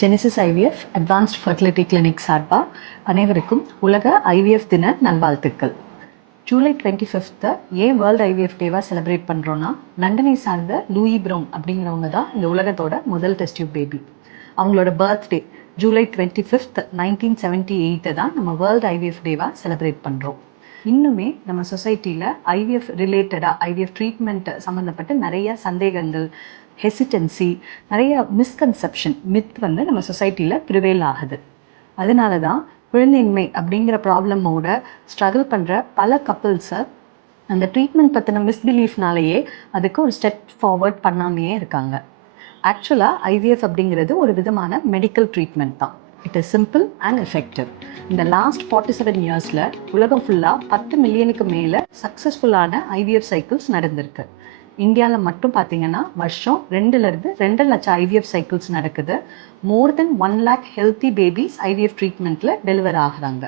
Genesis IVF advanced fertility clinic சார்பாக அனைவருக்கும் உலக ஐவிஎஃப் தின நல்வாழ்த்துக்கள். ஜூலை 25 ஏன் வேர்ல்டு ஐவிஎஃப் டேவாக செலிப்ரேட் பண்ணுறோன்னா, லண்டனை சார்ந்த லூயி ப்ரௌன் அப்படிங்கிறவங்க தான் இந்த உலகத்தோட முதல் டெஸ்ட் டியூப் பேபி. அவங்களோட பர்த்டே ஜூலை 25, 1978 தான் நம்ம வேர்ல்டு ஐவிஎஃப் டேவாக செலிப்ரேட் பண்ணுறோம். இன்னுமே நம்ம சொசைட்டியில் ஐவிஎஃப் ரிலேட்டடாக ஐவிஎஃப் ட்ரீட்மெண்ட் சம்மந்தப்பட்ட நிறைய சந்தேகங்கள், ஹெசிடென்சி, நிறைய மிஸ்கன்செப்ஷன், மித் நம்ம சொசைட்டியில் ப்ரிவேல் ஆகுது. அதனால தான் குழந்தையின்மை அப்படிங்கிற ப்ராப்ளமோட ஸ்ட்ரகிள் பண்ணுற பல கப்புள்ஸை அந்த ட்ரீட்மெண்ட் பற்றின மிஸ்பிலீஃப்னாலேயே அதுக்கு ஒரு ஸ்டெப் ஃபார்வர்ட் பண்ணாமையே இருக்காங்க. ஆக்சுவலாக ஐவிஎஃப் அப்படிங்கிறது ஒரு விதமான மெடிக்கல் ட்ரீட்மெண்ட் தான். It is simple and effective. இந்த லாஸ்ட் 47 இயர்ஸில் உலகம் ஃபுல்லாக 10 மில்லியனுக்கு மேலே சக்ஸஸ்ஃபுல்லான ஐவிஎஃப் சைக்கிள்ஸ் நடந்திருக்கு. இந்தியாவில் மட்டும் பார்த்தீங்கன்னா வருஷம் 2லேருந்து 2 லட்சம் ஐவிஎஃப் சைக்கிள்ஸ் நடக்குது. More then 1 lakh healthy babies IVF ட்ரீட்மெண்ட்டில் டெலிவர் ஆகுறாங்க.